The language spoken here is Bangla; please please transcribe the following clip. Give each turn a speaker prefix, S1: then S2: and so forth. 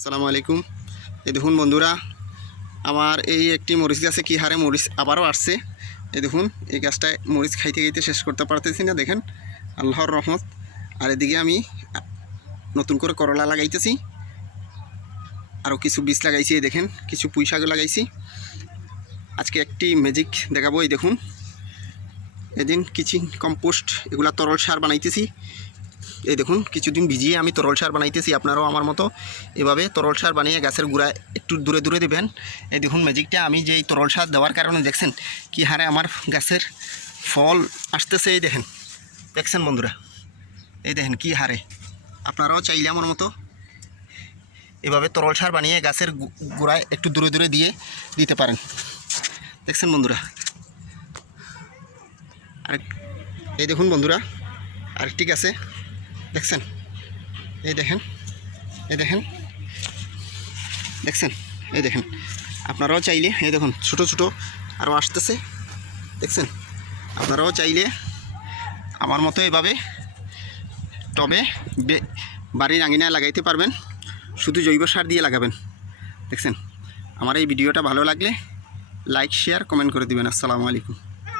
S1: আসসালামু আলাইকুম। এই দেখুন বন্ধুরা, আমার এই একটি মরিচ গাছে কী হারে মরিচ আবারও আসছে? এই দেখুন, এই গাছটায় মরিচ খাইতে খাইতে শেষ করতে পারতেছি না, দেখেন। আল্লাহর রহমত। আর এদিকে আমি নতুন করে করলা লাগাইতেছি। আরও কিছু বীজ লাগাইছি, এই দেখেন, কিছু পুঁই শাক লাগাইছি। আজকে একটি ম্যাজিক দেখাবো, এই দেখুন। এদিন কিচিং কম্পোস্ট, এগুলা তরল সার বানাইতেছি। এই দেখুন, কিছুদিন ভিজিয়ে আমি তরল সার বানাইতেছি আপনারাও আমার মতো। এভাবে তরল সার বানিয়ে গাছের গুঁড়া একটু দূরে দূরে দেবেন। এই দেখুন ম্যাজিকটা আমি যে এই তরল সার দেওয়ার কারণে দেখছেন কি হারে আমার গাছের ফল আসতেছে, এই দেখেন। দেখছেন বন্ধুরা? এই দেখেন কি হারে। আপনারাও চাইলে আমার মতো এভাবে তরল সার বানিয়ে গাছের গোড়ায় একটু দূরে দূরে দিয়ে দিতে পারেন। দেখছেন বন্ধুরা? আর এই দেখুন বন্ধুরা, আরেকটি গাছে দেখছেন? এই দেখেন এই দেখেন। দেখছেন? এই দেখেন। আপনারাও চাইলে, এই দেখুন, ছোট ছোট আরও আসতেছে। দেখছেন? আপনারাও চাইলে আমার মতো এভাবে টবে বাড়ির আঙিনায় লাগাইতে পারবেন। শুধু জৈব সার দিয়ে লাগাবেন। দেখছেন? আমার এই ভিডিওটা ভালো লাগলে লাইক, শেয়ার, কমেন্ট করে দিবেন। আসসালামু আলাইকুম।